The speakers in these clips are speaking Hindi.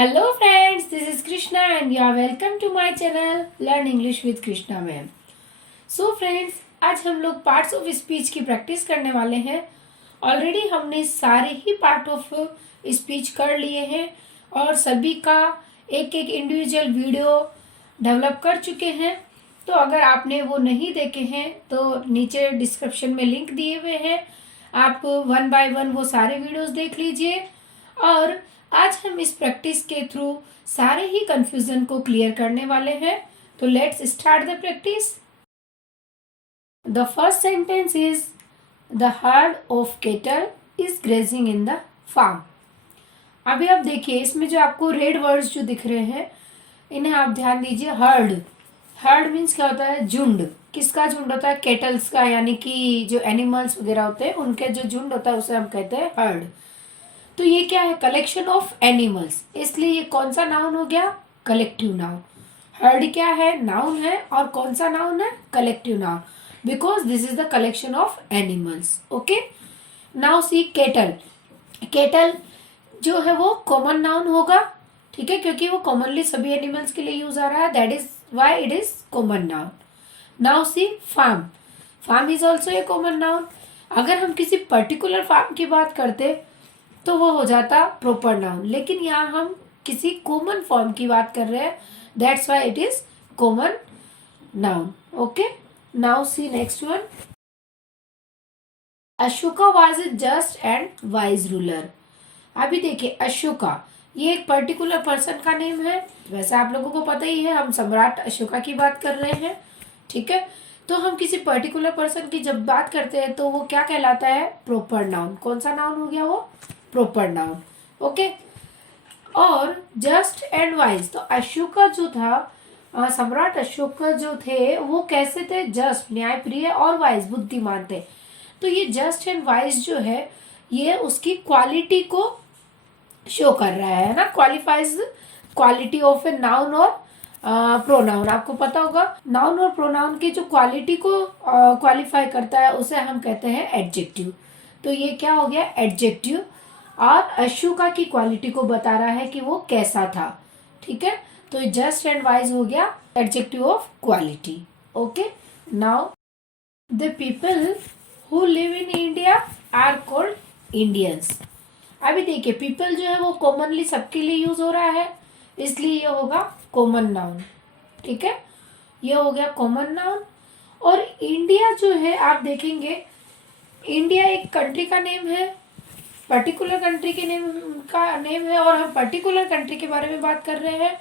Hello friends, this is Krishna and you are welcome to my channel Learn English with Krishna ma'am. So friends, आज हम लोग पार्ट्स ऑफ स्पीच की प्रैक्टिस करने वाले हैं। ऑलरेडी हमने सारे ही पार्ट ऑफ स्पीच कर लिए हैं और सभी का एक एक इंडिविजुअल वीडियो डेवलप कर चुके हैं। तो अगर आपने वो नहीं देखे हैं तो नीचे डिस्क्रिप्शन में लिंक दिए हुए हैं, आप वन बाय वन वो सारे वीडियोस देख लीजिए। और आज हम इस प्रैक्टिस के थ्रू सारे ही कंफ्यूजन को क्लियर करने वाले हैं। तो let's start the practice. The first sentence is the herd of cattle is grazing in the farm. अभी आप देखिए, इसमें जो आपको रेड वर्ड्स जो दिख रहे हैं इन्हें आप ध्यान दीजिए। हर्ड, हर्ड मीन्स क्या होता है? झुंड। किसका झुंड होता है? केटल्स का, यानी कि जो एनिमल्स वगैरह होते हैं उनके जो झुंड होता है उसे हम कहते हैं हर्ड। तो ये क्या है? कलेक्शन ऑफ एनिमल्स, इसलिए ये कौन सा नाउन हो गया? Collective noun. हर्ड क्या है? नाउन है। और कौन सा नाउन है? Collective noun, because this is the collection of animals. Okay, now C kettle. Kettle जो है वो कॉमन नाउन होगा, ठीक है, क्योंकि वो कॉमनली सभी एनिमल्स के लिए यूज आ रहा है, that is why it is common noun. Now see farm. Farm is also a common noun. अगर हम किसी पर्टिकुलर फार्म की बात करते तो वो हो जाता प्रॉपर नाउन, लेकिन यहाँ हम किसी कॉमन फॉर्म की बात कर रहे हैं, that's why it is common noun. Okay, now see next one. Ashoka was a just and wise ruler. अभी देखिए, अशोका ये एक पर्टिकुलर पर्सन का नेम है। वैसे आप लोगों को पता ही है, हम सम्राट अशोका की बात कर रहे हैं, ठीक है। तो हम किसी पर्टिकुलर पर्सन की जब बात करते हैं तो वो क्या कहलाता है? Proper noun. कौन सा नाउन हो गया वो? Proper noun. ओके, और जस्ट एंड वाइज, तो अशोका जो था, सम्राट अशोक जो थे वो कैसे थे? जस्ट, न्यायप्रिय, और वाइज, बुद्धिमान थे। तो ये जस्ट एंड वाइज जो है ये उसकी क्वालिटी को शो कर रहा है ना, qualifies quality of a noun और प्रोनाउन। आपको पता होगा नाउन और प्रोनाउन की जो क्वालिटी को क्वालिफाई करता है उसे हम कहते हैं एडजेक्टिव। तो ये क्या हो गया? एडजेक्टिव, और अशोका की क्वालिटी को बता रहा है कि वो कैसा था, ठीक है। तो जस्ट एंड वाइज हो गया adjective of quality. Okay, now the people who live in India are called Indians. अभी देखिए, पीपल जो है वो कॉमनली सबके लिए यूज हो रहा है, इसलिए ये होगा कॉमन नाउन, ठीक है। ये हो गया कॉमन नाउन। और इंडिया जो है, आप देखेंगे इंडिया एक कंट्री का नेम है, पर्टिकुलर कंट्री के नेम है, और हम पर्टिकुलर कंट्री के बारे में बात कर रहे हैं,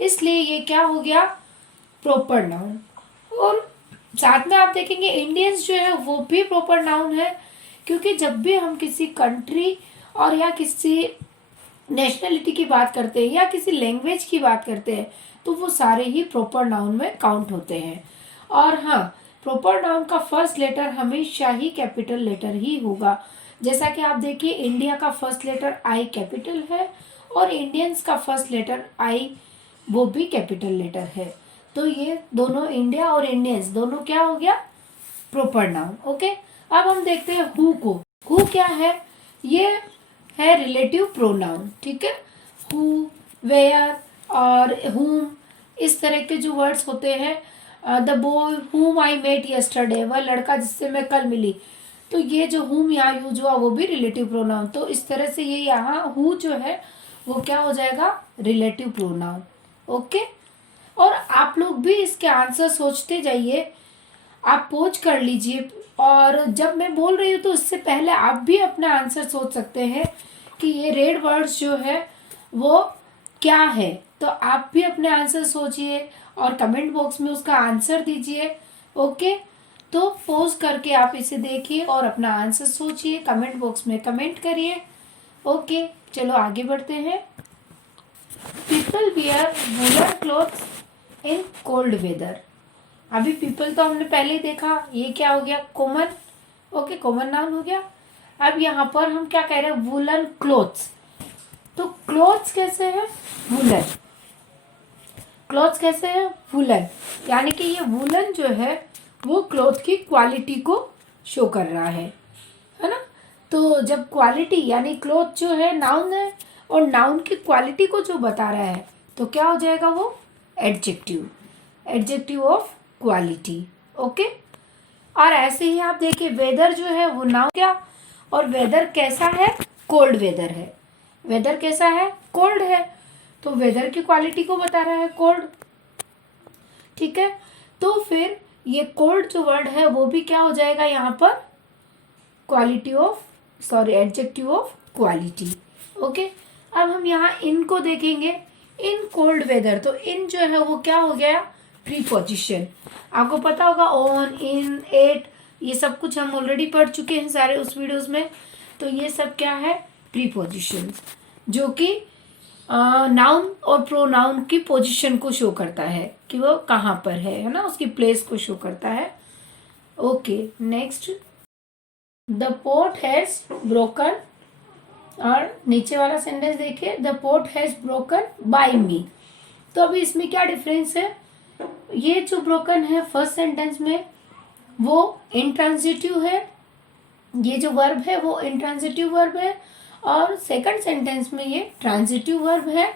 इसलिए ये क्या हो गया? Proper noun. और साथ में आप देखेंगे इंडियंस जो है वो भी प्रॉपर नाउन है, क्योंकि जब भी हम किसी कंट्री और या किसी नेशनलिटी की बात करते हैं या किसी लैंग्वेज की बात करते हैं तो वो सारे ही प्रॉपर नाउन में काउंट होते हैं। और हाँ, प्रॉपर नाउन का फर्स्ट लेटर हमेशा ही कैपिटल लेटर ही होगा। जैसा कि आप देखिए, इंडिया का फर्स्ट लेटर आई कैपिटल है और इंडियंस का फर्स्ट लेटर आई वो भी कैपिटल लेटर है। तो ये दोनों, इंडिया और इंडियंस दोनों क्या हो गया? Proper noun. ओके, अब हम देखते हैं हु को। हु क्या है? ये है रिलेटिव प्रोनाउन, ठीक है। हु, वेयर और हुम, इस तरह के जो वर्ड्स होते हैं, द बॉय हुम आई मेट यस्टरडे, वह लड़का जिससे मैं कल मिली, तो ये जो हुम यहाँ यूज हुआ वो भी रिलेटिव प्रोनाउन। तो इस तरह से ये यहाँ हु जो है वो क्या हो जाएगा? Relative pronoun. ओके, और आप लोग भी इसके आंसर सोचते जाइए, आप पोज कर लीजिए, और जब मैं बोल रही हूँ तो उससे पहले आप भी अपना आंसर सोच सकते हैं कि ये रेड वर्ड्स जो है वो क्या है। तो आप भी अपने आंसर सोचिए और कमेंट बॉक्स में उसका आंसर दीजिए। ओके, तो पोज करके आप इसे देखिए और अपना आंसर सोचिए, कमेंट बॉक्स में कमेंट करिए। ओके, चलो आगे बढ़ते हैं। People wear woollen clothes in cold weather. अभी पीपल तो हमने पहले ही देखा, ये क्या हो गया? कॉमन। ओके, कॉमन नाउन हो गया। अब यहाँ पर हम क्या कह रहे हैं? Woollen clothes. तो क्लोथ्स कैसे है? वूलन। क्लोथ्स कैसे है? वूलन। यानी कि ये वूलन जो है वो क्लोथ की क्वालिटी को शो कर रहा है ना। तो जब क्वालिटी यानी क्लोथ जो है नाउन है और नाउन की क्वालिटी को जो बता रहा है तो क्या हो जाएगा वो adjective, adjective of quality. Okay, और ऐसे ही आप देखिए वेदर जो है वो नाउन क्या, और वेदर कैसा है, कोल्ड वेदर है। वेदर कैसा है, कोल्ड है, तो वेदर की क्वालिटी को बता रहा है कोल्ड। ठीक है, तो फिर ये कोल्ड जो वर्ड है वो भी क्या हो जाएगा यहाँ पर, quality of, sorry adjective of quality. Okay, अब हम यहाँ इन को देखेंगे, इन कोल्ड वेदर, तो इन जो है वो क्या हो गया, प्रीपोजिशन। आपको पता होगा ऑन, इन, एट, ये सब कुछ हम ऑलरेडी पढ़ चुके हैं सारे उस वीडियोस में। तो ये सब क्या है, प्रीपोजिशन, जो कि नाउन और प्रोनाउन की पोजीशन को शो करता है कि वो कहाँ पर है ना, उसकी प्लेस को शो करता है। Okay, next, the pot has broken, और नीचे वाला सेंटेंस देखिए, the pot has broken by me. तो अभी इसमें क्या डिफरेंस है, ये जो ब्रोकन है फर्स्ट सेंटेंस में वो इंट्रांजिटिव है, ये जो वर्ब है वो इंट्रांजिटिव वर्ब है, और सेकंड सेंटेंस में ये ट्रांजिटिव वर्ब है।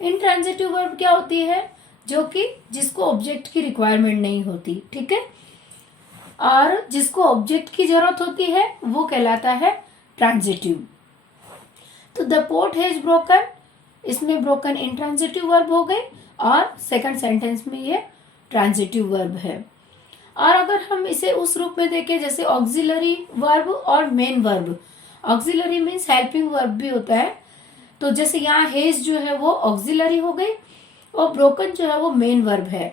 इंट्रांजिटिव वर्ब क्या होती है, जो कि जिसको ऑब्जेक्ट की रिक्वायरमेंट नहीं होती, ठीक है, और जिसको ऑब्जेक्ट की जरूरत होती है वो कहलाता है ट्रांजिटिव। तो द पोट हैज ब्रोकन, इसमें ब्रोकन इंट्रांजिटिव वर्ब हो गई, और सेकंड सेंटेंस में ये ट्रांजिटिव वर्ब है। और अगर हम इसे उस रूप में देखें जैसे ऑक्सिलरी वर्ब और main verb, auxiliary means helping verb भी होता है, तो जैसे यहाँ हेज जो है वो ऑक्सिलरी हो गई, और ब्रोकन जो है वो मेन वर्ब है।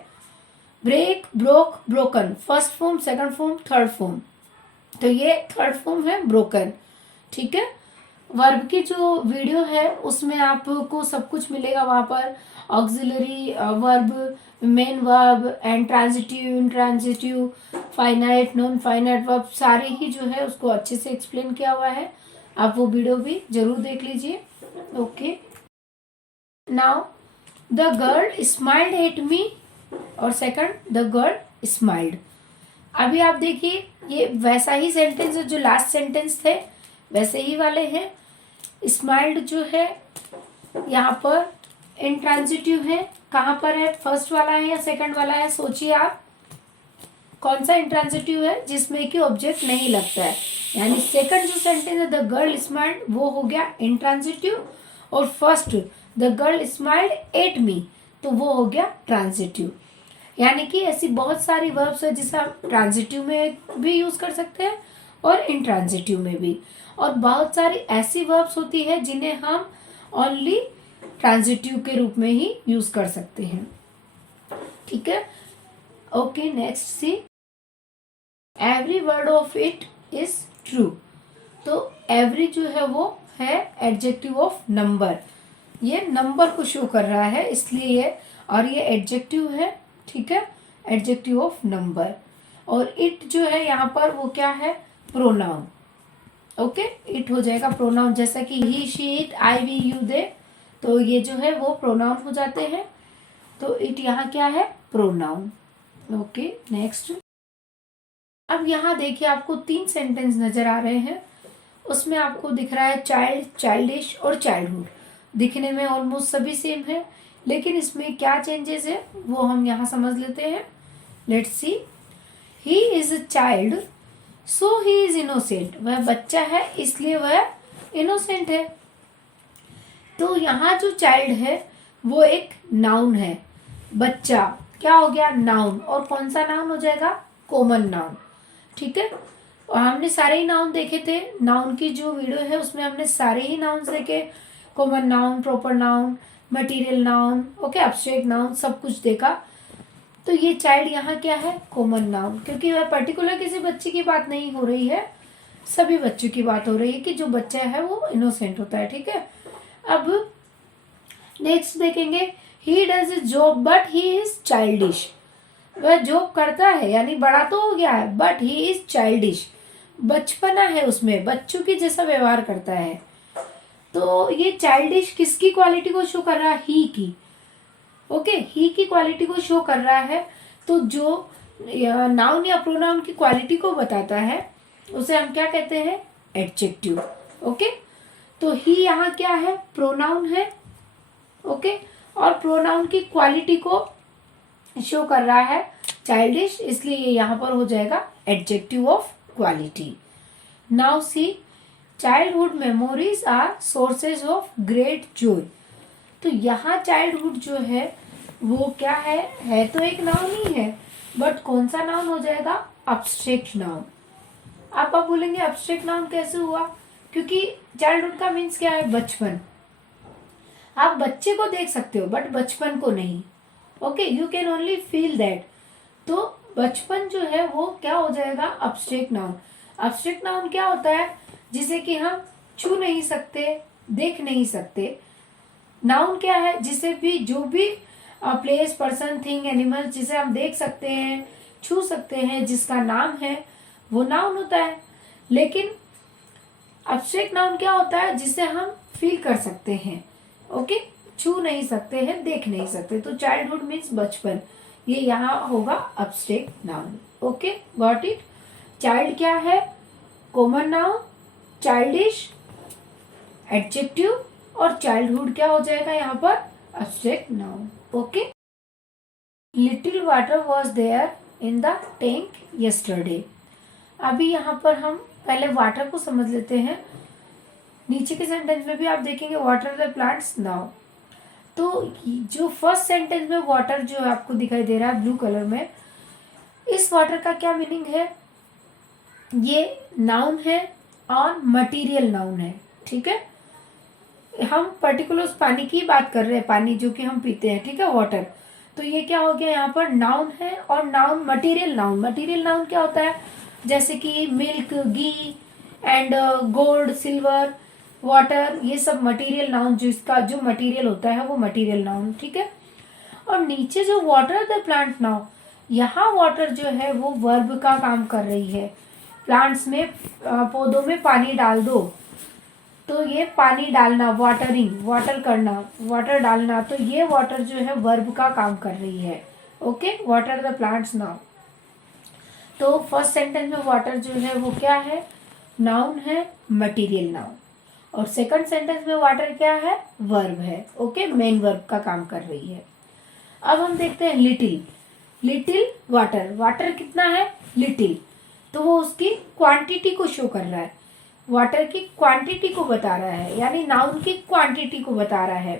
Break, broke, broken, first form, second form, third form, तो ये थर्ड फॉर्म है ब्रोकन। ठीक है, वर्ब की जो वीडियो है उसमें आपको सब कुछ मिलेगा वहां पर, auxiliary verb, main verb and transitive, intransitive, finite, non finite verb, सारे ही जो है उसको अच्छे से एक्सप्लेन किया हुआ है, आप वो वीडियो भी जरूर देख लीजिए। Okay, now the girl smiled at me, और सेकंड द गर्ल स्माइल्ड। अभी आप देखिए ये वैसा ही सेंटेंस है जो लास्ट सेंटेंस थे, वैसे ही वाले हैं। स्माइल्ड जो है यहाँ पर इंट्रांजिटिव है, कहाँ पर है, फर्स्ट वाला है या सेकंड वाला है, सोचिए आप कौन सा इंट्रांजिटिव है जिसमें कि ऑब्जेक्ट नहीं लगता है। यानी सेकंड जो सेंटेंस है द गर्ल स्माइल्ड वो हो गया इंट्रांजिटिव, और first the girl smiled at me तो वो हो गया ट्रांजिटिव। यानी कि ऐसी बहुत सारी वर्ब्स है जिसे हम ट्रांजिटिव में भी यूज कर सकते हैं और इंट्रांजिटिव में भी, और बहुत सारी ऐसी वर्ब्स होती है जिन्हें हम ओनली ट्रांजिटिव के रूप में ही यूज कर सकते हैं। ठीक है, okay, next see, every word of it is true. तो एवरी जो है वो है एडजेक्टिव ऑफ नंबर, ये नंबर को शो कर रहा है इसलिए ये, और ये एडजेक्टिव है, ठीक है, एडजेक्टिव ऑफ नंबर। और इट जो है यहाँ पर वो क्या है, प्रोनाउन। ओके, इट हो जाएगा प्रोनाउन, जैसा कि he, she, it, I, we, you, they, तो ये जो है वो प्रोनाउन हो जाते हैं। तो इट यहाँ क्या है, प्रोनाउन। ओके, नेक्स्ट, अब यहाँ देखिए आपको 3 सेंटेंस नजर आ रहे हैं, उसमें आपको दिख रहा है चाइल्ड, चाइल्डिश और चाइल्डहुड। दिखने में ऑलमोस्ट सभी सेम है, लेकिन इसमें क्या चेंजेस है वो हम यहाँ समझ लेते हैं। Let's see, he is a child so he is innocent, वह बच्चा है इसलिए वह इनोसेंट है। तो यहाँ जो चाइल्ड है वो एक नाउन है, बच्चा क्या हो गया, नाउन, और कौन सा नाउन हो जाएगा, कॉमन नाउन। ठीक है, और हमने सारे ही नाउन देखे थे, नाउन की जो वीडियो है उसमें हमने सारे ही नाउन देखे, common noun, proper noun, material noun, okay, abstract noun, सब कुछ देखा। तो ये चाइल्ड यहाँ क्या है, कॉमन नाउन, क्योंकि वह पर्टिकुलर किसी बच्चे की बात नहीं हो रही है, सभी बच्चों की बात हो रही है कि जो बच्चा है वो इनोसेंट होता है। ठीक है, अब नेक्स्ट देखेंगे, he does a job but he is childish, वह जॉब करता है यानी बड़ा तो हो गया है, बट ही इज चाइल्डिश, बचपना है उसमें, बच्चों की जैसा व्यवहार करता है। तो ये चाइल्डिश किसकी क्वालिटी को शो कर रहा है, ही की। ओके, ही की क्वालिटी को शो कर रहा है, तो जो नाउन या प्रोनाउन की क्वालिटी को बताता है उसे हम क्या कहते हैं, एडजेक्टिव। ओके, तो ही यहाँ क्या है, प्रोनाउन है। ओके, और प्रोनाउन की क्वालिटी को शो कर रहा है चाइल्डिश, इसलिए ये यहाँ पर हो जाएगा adjective of quality. Now see, childhood memories are sources of great joy. तो यहाँ चाइल्डहुड जो है वो क्या है तो एक नाउन ही है, बट कौन सा नाउन हो जाएगा, अब्स्ट्रैक्ट नाउन। आप बोलेंगे अब्स्ट्रैक्ट नाउन कैसे हुआ, क्योंकि चाइल्डहुड का मीन्स क्या है, बचपन। आप बच्चे को देख सकते हो बट बचपन को नहीं। Okay, you can only feel that. तो बचपन जो है वो क्या हो जाएगा, अब्स्ट्रैक्ट नाउन। अब्स्ट्रैक्ट नाउन क्या होता है, जिसे कि हम छू नहीं सकते, देख नहीं सकते। नाउन क्या है, जिसे भी जो भी प्लेस, पर्सन, थिंग, एनिमल जिसे हम देख सकते हैं, छू सकते हैं, जिसका नाम है वो नाउन होता है। लेकिन अब्स्ट्रैक्ट नाउन क्या होता है, जिसे हम फील कर सकते हैं। ओके, छू नहीं सकते हैं, देख नहीं सकते। तो चाइल्डहुड मीन्स बचपन, ये यहाँ होगा abstract noun. Okay, got it. Child क्या है, कॉमन नाउन, चाइल्डिश एडजेक्टिव, और चाइल्डहुड क्या हो जाएगा यहाँ पर, abstract noun. Okay, little water was there in the tank yesterday. अभी यहाँ पर हम पहले वाटर को समझ लेते हैं। नीचे के सेंटेंस में भी आप देखेंगे वाटर द प्लांट्स नाउ। तो जो फर्स्ट सेंटेंस में वाटर जो आपको दिखाई दे रहा है ब्लू कलर में, इस वाटर का क्या मीनिंग है, ये नाउन है और मटेरियल नाउन है। ठीक है, हम पर्टिकुलर उस पानी की बात कर रहे हैं, पानी जो कि हम पीते हैं, ठीक है, वाटर। तो ये क्या हो गया, यहाँ पर नाउन है, और noun material noun. Material noun क्या होता है, जैसे कि milk, ghee and gold, silver, water, ये सब मटेरियल नाउन, जिसका जो मटेरियल होता है वो मटेरियल नाउन। ठीक है, और नीचे जो वाटर द प्लांट नाउ, यहाँ वाटर जो है वो वर्ब का काम कर रही है। प्लांट्स में, पौधों में पानी डाल दो, तो ये पानी डालना, वाटरिंग, वाटर करना, वाटर डालना, तो ये वाटर जो है वर्ब का काम कर रही है। Okay, water the plants now. तो फर्स्ट सेंटेंस में वाटर जो है वो क्या है, नाउन है, मटेरियल नाउन। और सेकंड सेंटेंस में वाटर क्या है, वर्ब है। ओके, मेन वर्ब का काम कर रही है। अब हम देखते हैं लिटिल। लिटिल वाटर, वाटर कितना है, लिटिल, तो वो उसकी क्वांटिटी को शो कर रहा है, वाटर की क्वांटिटी को बता रहा है, यानी नाउन की क्वांटिटी को बता रहा है।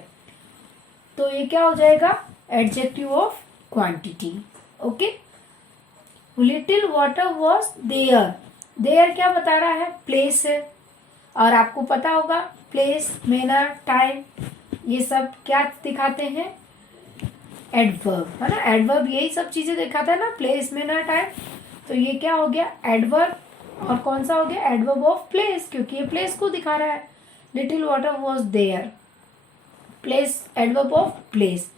तो ये क्या हो जाएगा, adjective of quantity. Okay, little water was there. There क्या बता रहा है, प्लेस है, और आपको पता होगा प्लेस, मैनर, टाइम, ये सब क्या दिखाते हैं, एडवर्ब, है ना। एडवर्ब यही सब चीजें दिखाता है ना, प्लेस, मैनर, टाइम। तो ये क्या हो गया, एडवर्ब, और कौन सा हो गया, एडवर्ब ऑफ प्लेस, क्योंकि ये प्लेस को दिखा रहा है। Little water was there, place, adverb of place.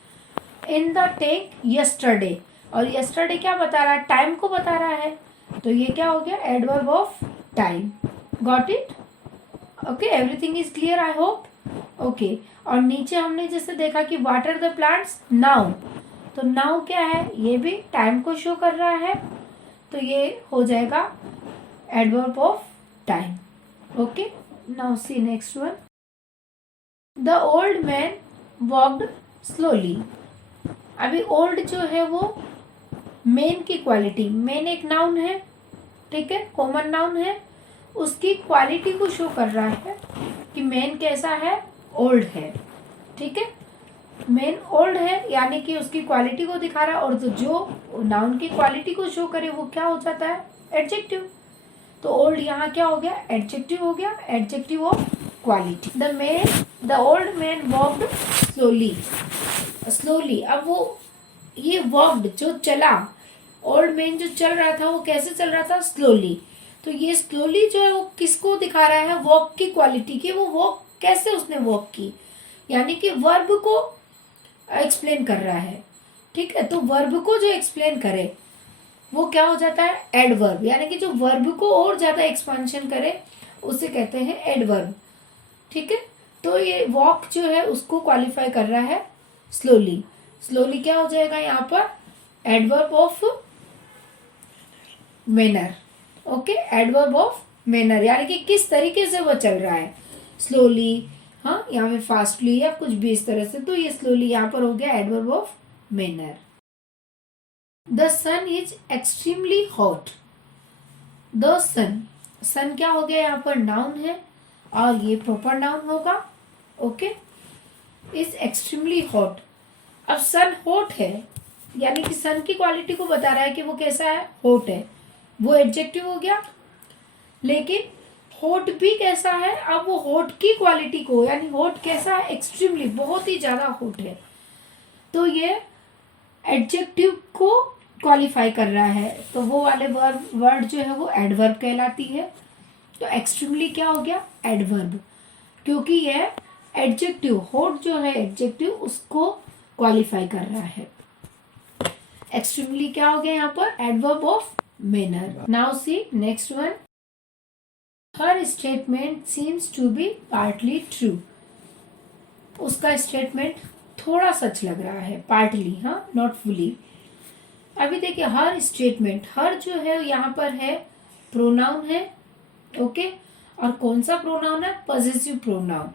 In the tank yesterday, और यस्टरडे क्या बता रहा है, टाइम को बता रहा है। तो ये क्या हो गया, adverb of time. Got it. Okay, everything is clear, I hope. Okay, और नीचे हमने जैसे देखा कि वाटर द प्लांट्स नाउ, तो नाउ क्या है, ये भी टाइम को शो कर रहा है, तो ये हो जाएगा adverb of time. Okay, now see next one. The old man walked slowly. अभी ओल्ड जो है वो मेन की क्वालिटी, मेन एक नाउन है, ठीक है, कॉमन नाउन है, उसकी क्वालिटी को शो कर रहा है कि मेन कैसा है, ओल्ड है। ठीक है, मेन ओल्ड है, यानी कि उसकी क्वालिटी को दिखा रहा है, और जो नाउन की क्वालिटी को शो करे वो क्या हो जाता है, एडजेक्टिव। तो ओल्ड यहाँ क्या हो गया, एडजेक्टिव हो गया, adjective of quality. The old man walked slowly. Slowly, अब वो ये वॉक्ड जो चला, ओल्ड मैन जो चल रहा था वो कैसे चल रहा था, स्लोली। तो ये स्लोली जो है वो किसको दिखा रहा है, वॉक की क्वालिटी की। वो वॉक कैसे उसने वॉक की, यानी कि वर्ब को एक्सप्लेन कर रहा है। ठीक है, तो वर्ब को जो एक्सप्लेन करे वो क्या हो जाता है, एडवर्ब, यानी कि जो वर्ब को और ज्यादा एक्सपांशन करे उसे कहते हैं एडवर्ब। ठीक है, तो ये वॉक जो है उसको क्वालिफाई कर रहा है स्लोली। स्लोली क्या हो जाएगा यहाँ पर, adverb of manner. Okay, adverb of manner, यानी कि किस तरीके से वो चल रहा है। स्लोली, हाँ यहाँ पे फास्टली या कुछ भी इस तरह से, तो ये स्लोली यहाँ पर हो गया adverb of manner. The sun is extremely hot. The sun, sun क्या हो गया यहाँ पर नाउन है और ये प्रॉपर नाउन होगा, ओके। Is extremely hot. अब सन हॉट है यानी कि सन की क्वालिटी को बता रहा है कि वो कैसा है, हॉट है, वो एडजेक्टिव हो गया। लेकिन हॉट भी कैसा है, अब वो हॉट की क्वालिटी को, यानी हॉट कैसा है, एक्सट्रीमली, बहुत ही ज्यादा हॉट है, तो ये एडजेक्टिव को क्वालिफाई कर रहा है, तो वो वाले वर्ड जो है वो एडवर्ब कहलाती है। तो एक्सट्रीमली क्या हो गया, एडवर्ब, क्योंकि ये एडजेक्टिव, हॉट जो है एडजेक्टिव, उसको क्वालिफाई कर रहा है। एक्सट्रीमली क्या हो गया यहाँ पर, adverb of manner. Now see next one, her statement seems to be partly true. उसका स्टेटमेंट थोड़ा सच लग रहा है, पार्टली, हाँ, नॉट फुली। अभी देखिए हर स्टेटमेंट, हर जो है यहाँ पर है प्रोनाउन है, ओके, और कौन सा प्रोनाउन है, पॉजिटिव प्रोनाउन।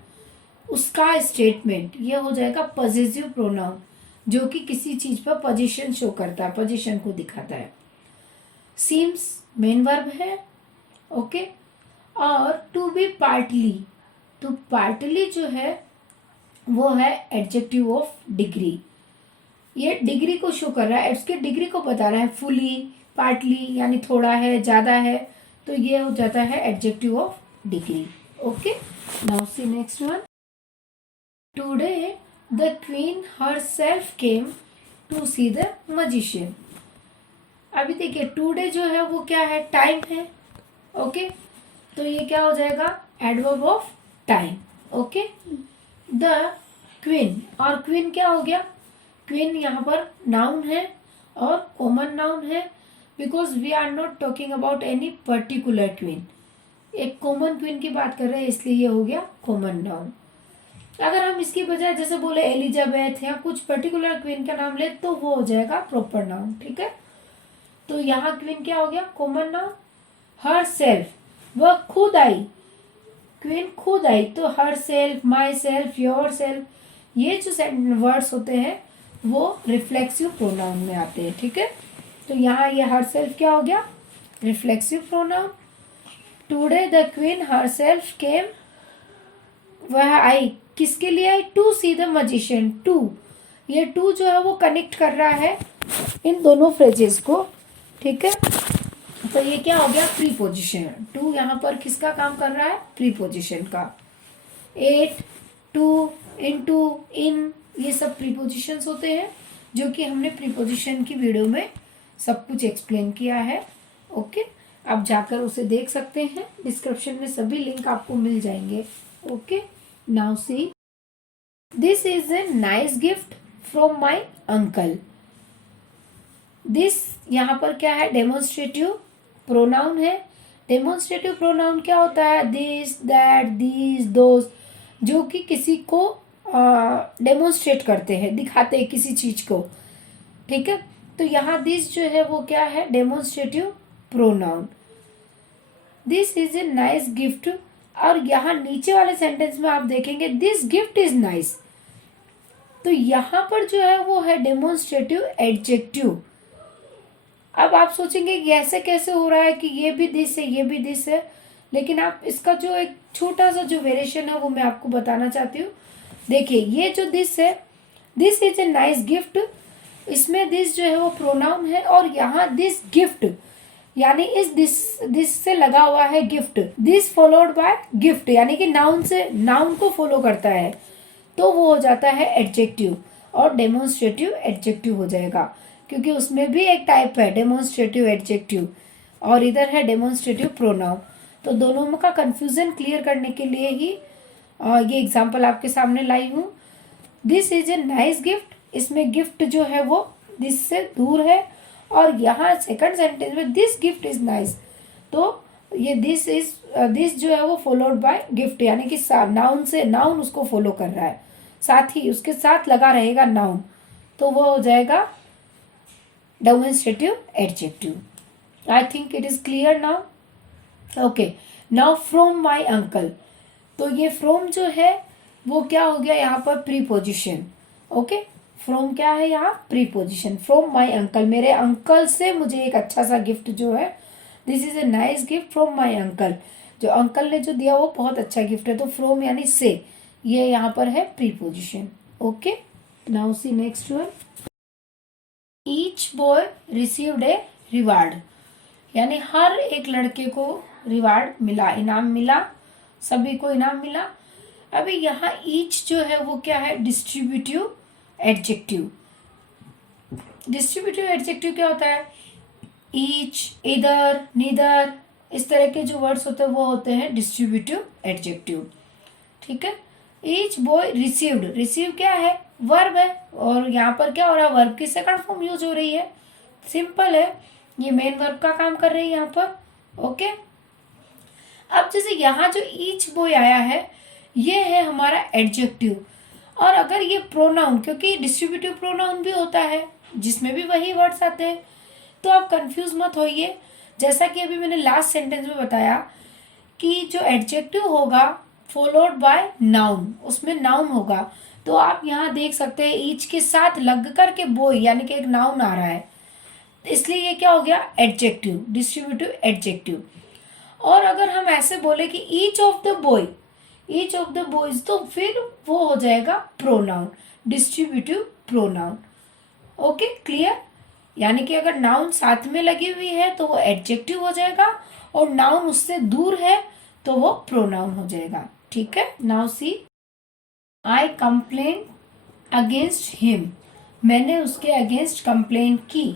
उसका स्टेटमेंट ये हो जाएगा पॉजिटिव प्रोनाउन, जो कि किसी चीज पर पोजीशन शो करता है, पोजीशन को दिखाता है। सीम्स मेन वर्ब है, ओके, और टू बी पार्टली, तो पार्टली जो है वो है एडजेक्टिव ऑफ डिग्री। ये डिग्री को शो कर रहा है, इसके डिग्री को बता रहा है। फुली, पार्टली यानी थोड़ा है, ज्यादा है, तो ये हो जाता है adjective of degree, okay. Now see next one, today the queen herself came to see the magician. अभी देखिए टुडे जो है वो क्या है, टाइम है, ओके, तो ये क्या हो जाएगा, adverb of time, okay. The queen, और क्वीन क्या हो गया, क्वीन यहाँ पर नाउन है और कॉमन नाउन है, because we are not talking about any particular queen, एक कॉमन क्वीन की बात कर रहे हैं, इसलिए ये हो गया कॉमन नाउन। अगर हम इसकी बजाय जैसे बोले एलिजाबेथ या कुछ पर्टिकुलर क्वीन का नाम ले, तो वो हो जाएगा प्रॉपर नाउन, ठीक है। तो यहाँ क्वीन क्या हो गया, कॉमन नाउन। हर सेल्फ, वह खुद आई, क्वीन खुद आई, तो her self, my self, your self, ये जो वर्ड्स होते हैं वो रिफ्लेक्सिव प्रोनाउन में आते हैं, ठीक है। तो यहाँ ये हर सेल्फ क्या हो गया, reflexive pronoun. Today the queen herself came, वह आई, किसके लिए आई, to see the magician. To, ये टू जो है वो कनेक्ट कर रहा है इन दोनों फ्रेजेस को, ठीक है। तो ये क्या हो गया, प्रीपोजिशन। टू यहाँ पर किसका काम कर रहा है, प्रीपोजिशन का। एट, टू, इनटू, इन, ये सब प्रीपोजिशंस होते हैं, जो कि हमने प्रीपोजिशन की वीडियो में सब कुछ एक्सप्लेन किया है, ओके। आप जाकर उसे देख सकते हैं, डिस्क्रिप्शन में सभी लिंक आपको मिल जाएंगे, okay. Now C, this is a nice gift from my uncle. This यहाँ पर क्या है, डेमोन्स्ट्रेटिव प्रोनाउन है। डेमोन्स्ट्रेटिव प्रोनाउन क्या होता है, दिस, दैट, दीज, दोज, जो कि किसी को डेमोन्स्ट्रेट करते हैं, दिखाते हैं किसी चीज को, ठीक है। तो यहाँ दिस जो है वो क्या है, demonstrative pronoun. This is a nice gift, और यहाँ नीचे वाले सेंटेंस में आप देखेंगे दिस गिफ्ट इज नाइस, तो यहाँ पर जो है वो है डेमोन्स्ट्रेटिव एडजेक्टिव। अब आप सोचेंगे कि ऐसे कैसे हो रहा है कि ये भी दिस है, ये भी दिस है, लेकिन आप इसका जो एक छोटा सा जो वेरिएशन है वो मैं आपको बताना चाहती हूँ। देखिए ये जो दिस है, this is a nice gift, इसमें दिस जो है वो प्रोनाउन है, और यहाँ दिस गिफ्ट यानी इस दिस से लगा हुआ है gift, this followed by gift, यानी कि नाउन से, नाउन को फॉलो करता है, तो वो हो जाता है एडजेक्टिव, और डेमोन्स्ट्रेटिव एडजेक्टिव हो जाएगा, क्योंकि उसमें भी एक टाइप है डेमोन्स्ट्रेटिव एडजेक्टिव, और इधर है डेमोन्स्ट्रेटिव प्रोनाउन। तो दोनों का कंफ्यूजन क्लियर करने के लिए ही ये एग्जांपल आपके सामने लाई हूँ। This is a nice gift, इसमें गिफ्ट जो है वो दिस से दूर है, और यहाँ सेकंड सेंटेंस में दिस गिफ्ट इज नाइस, तो ये दिस जो है वो फॉलोड बाय गिफ्ट, यानी कि नाउन से, नाउन उसको फॉलो कर रहा है, साथ ही उसके साथ लगा रहेगा नाउन, तो वो हो जाएगा demonstrative adjective. I think it is clear now, okay. Now from my uncle, तो ये फ्रॉम जो है वो क्या हो गया यहाँ पर प्रीपोजिशन। ओके, फ्रॉम क्या है यहाँ प्रीपोजिशन। फ्रॉम माय अंकल, मेरे अंकल से मुझे एक अच्छा सा गिफ्ट जो है, this is a nice gift from my uncle, जो अंकल ने जो दिया वो बहुत अच्छा गिफ्ट है। तो फ्रॉम यानी से, ये यहाँ पर है preposition. Okay, now see next one. Each boy received a reward, यानी हर एक लड़के को रिवार्ड मिला, इनाम मिला, सभी को इनाम मिला। अभी यहाँ ईच जो है वो क्या है डिस्ट्रीब्यूटिव एडजेक्टिव। डिस्ट्रीब्यूटिव एडजेक्टिव क्या होता है, ईच, इधर, नीदर, इस तरह के जो वर्ड्स होते हैं वो होते हैं डिस्ट्रीब्यूटिव एडजेक्टिव। ठीक है, ईच बॉय रिसीव्ड, रिसीव क्या है वर्ब है, और यहाँ पर क्या हो रहा है वर्ब की सेकंड फॉर्म यूज हो रही है। सिंपल है, ये मेन वर्ब का काम कर रही है यहाँ पर। ओके, अब जैसे यहाँ जो ईच बॉय आया है ये है हमारा एडजेक्टिव, और अगर ये प्रोनाउन, क्योंकि डिस्ट्रीब्यूटिव प्रोनाउन भी होता है जिसमें भी वही वर्ड्स आते हैं, तो आप कंफ्यूज मत होइए। जैसा कि अभी मैंने लास्ट सेंटेंस में बताया कि जो एडजेक्टिव होगा फॉलोड बाय नाउन, उसमें नाउन होगा, तो आप यहाँ देख सकते हैं ईच के साथ लग करके बॉय यानी कि एक नाउन आ रहा है, इसलिए ये क्या हो गया एडजेक्टिव, डिस्ट्रीब्यूटिव एडजेक्टिव। और अगर हम ऐसे बोले कि each of the boy, each of the boys, तो फिर वो हो जाएगा pronoun, distributive pronoun. Okay, clear. यानी कि अगर नाउन साथ में लगी हुई है तो वो एडजेक्टिव हो जाएगा, और नाउन उससे दूर है तो वो प्रोनाउन हो जाएगा। ठीक है, नाउ सी, आई कंप्लेन अगेंस्ट हिम, मैंने उसके अगेंस्ट कंप्लेन की।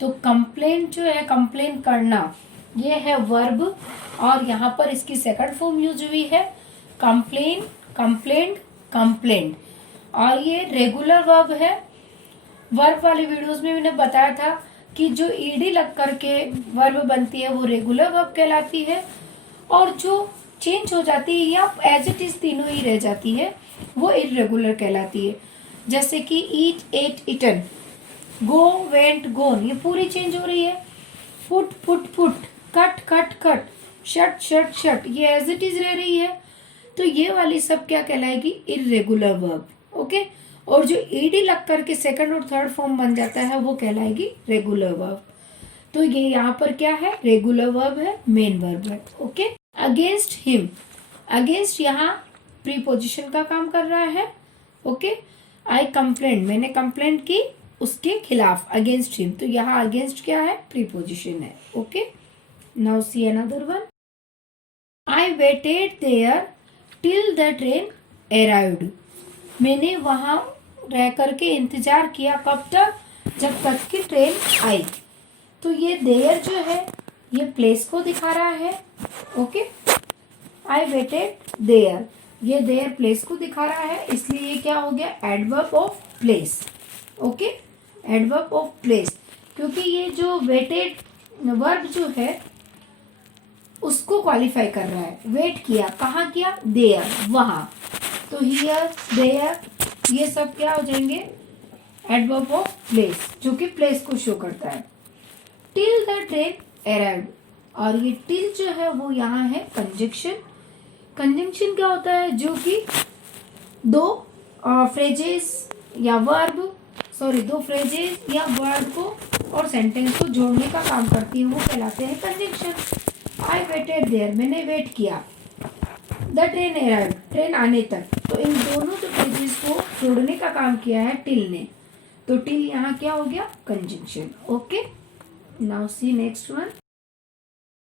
तो कंप्लेन जो है, कंप्लेन करना, ये है वर्ब, और यहाँ पर इसकी सेकंड फॉर्म यूज हुई है कंप्लेन, कंप्लेंट, कंप्लेंट, और ये रेगुलर वर्ब है। वर्ब वाली वीडियोस में मैंने बताया था कि जो ईडी लग करके वर्ब बनती है वो रेगुलर वर्ब कहलाती है, और जो चेंज हो जाती है या एज इट इज तीनों ही रह जाती है वो इरेगुलर कहलाती है। जैसे कि ईट, एट, इटन, गो, वेंट, गोन, ये पूरी चेंज हो रही है। Foot, foot, foot, cut, cut, cut, shut, shut, shut, ये एज इट इज रह रही है। तो ये वाली सब क्या कहलाएगी इरेगुलर वर्ब। ओके, और जो ईडी लग करके सेकंड और थर्ड फॉर्म बन जाता है वो कहलाएगी रेगुलर वर्ब। तो ये यहाँ पर क्या है रेगुलर वर्ब है, मेन वर्ब है। ओके, अगेंस्ट हिम, अगेंस्ट यहाँ प्रीपोजिशन का काम कर रहा है। ओके, आई कंप्लेंट, मैंने कंप्लेंट की उसके खिलाफ, अगेंस्ट हिम, तो यहाँ अगेंस्ट क्या है प्रीपोजिशन है। Okay, now see another one. I waited there till the train arrived, मैंने वहां रह करके इंतजार किया, कब तक, जब तक की ट्रेन आई। तो ये देयर जो है ये प्लेस को दिखा रहा है। ओके, आई वेटेड देयर, ये देयर प्लेस को दिखा रहा है, इसलिए ये क्या हो गया adverb of place. Okay, adverb of place, क्योंकि ये जो वेटेड वर्ब जो है उसको क्वालिफाई कर रहा है। वेट किया, कहाँ किया, देयर, वहां। तो हियर, देयर, ये सब क्या हो जाएंगे एडवर्ब ऑफ प्लेस, जो कि प्लेस को शो करता है। टिल द ट्रेन अराइव्ड, और ये टिल जो है वो यहाँ है कंजंक्शन। कंजंक्शन क्या होता है, जो कि दो फ्रेजेस या वर्ब, दो फ्रेजेस या वर्ड को और सेंटेंस को जोड़ने का काम करती है, वो कहलाते हैं कंजंक्शन। आई वेटेड देयर, मैंने वेट किया, द ट्रेन अराइव्ड, ट्रेन आने तक। तो इन दोनों जो फ्रेजेस को जोड़ने का काम किया है टिल ने, तो टिल यहाँ क्या हो गया conjunction. Okay, now see next one.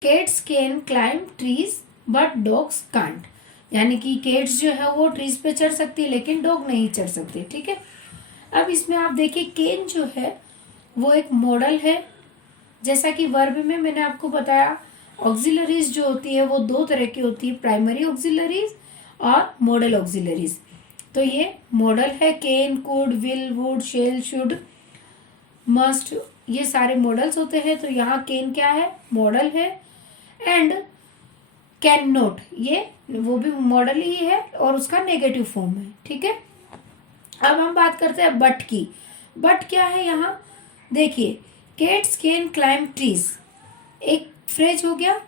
Cats can climb trees but dogs can't, यानी कि कैट्स जो है वो ट्रीज पे चढ़ सकती है लेकिन डॉग नहीं चढ़ सकते। ठीक है, अब इसमें आप देखिए कैन जो है वो एक मॉडल है। जैसा कि वर्ब में मैंने आपको बताया ऑक्सिलरीज जो होती है वो दो तरह की होती है, प्राइमरी ऑक्सिलरीज और मॉडल ऑक्सिलरीज। तो ये मॉडल है, can, could, will, would, shall, should, must, ये सारे मॉडल्स होते हैं। तो यहाँ कैन क्या है मॉडल है, एंड कैन नॉट ये वो भी मॉडल ही है और उसका नेगेटिव फॉर्म है। ठीक है, अब हम बात करते हैं बट की। बट क्या है यहाँ देखिए, कैट्स कैन क्लाइंब ट्रीज एक फ्रेज हो गया,